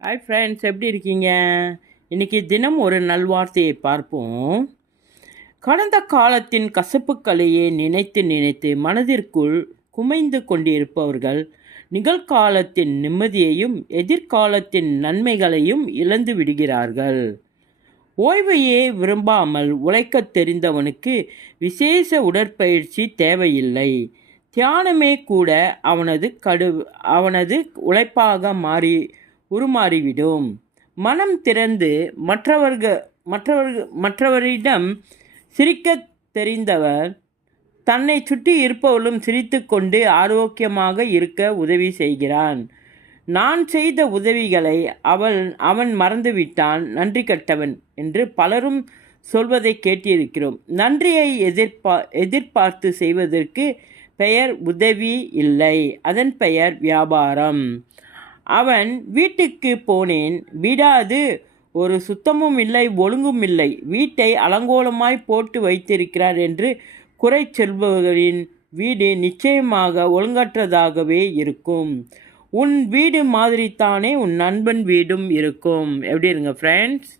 Hi friends, எப்படி இருக்கீங்க? இன்னைக்கு தினம் ஒரு நல்வார்த்தையை பார்ப்போம். கடந்த காலத்தின் கசப்புக்களையே நினைத்து நினைத்து மனதிற்குள் குமைந்து கொண்டிருப்பவர்கள் நிகழ்காலத்தின் நிம்மதியையும் எதிர்காலத்தின் நன்மைகளையும் இழந்து விடுகிறார்கள். ஓய்வையே விரும்பாமல் உழைக்கத் தெரிந்தவனுக்கு விசேஷ உடற்பயிற்சி தேவையில்லை. தியானமே கூட அவனது உழைப்பாக உருமாறிவிடும். மனம் திறந்து மற்றவரிடம் சிரிக்கத் தெரிந்தவர் தன்னை சுற்றி இருப்பவர்களும் சிரித்து கொண்டு ஆரோக்கியமாக இருக்க உதவி செய்கிறான். நான் செய்த உதவிகளை அவன் மறந்துவிட்டான், நன்றி கட்டவன் என்று பலரும் சொல்வதை கேட்டிருக்கிறோம். நன்றியை எதிர்பார்த்து செய்வதற்கு பெயர் உதவி இல்லை, அதன் பெயர் வியாபாரம். அவன் வீட்டுக்கு போனேன், வீடாது ஒரு சுத்தமும் இல்லை, ஒழுங்கும் இல்லை, வீட்டை அலங்கோலமாய் போட்டு வைத்திருக்கிறார் என்று குறை சொல்பவர்களின் வீடு நிச்சயமாக ஒழுங்கற்றதாகவே இருக்கும். உன் வீடு மாதிரித்தானே உன் நண்பன் வீடும் இருக்கும். எப்படி இருங்க ஃப்ரெண்ட்ஸ்?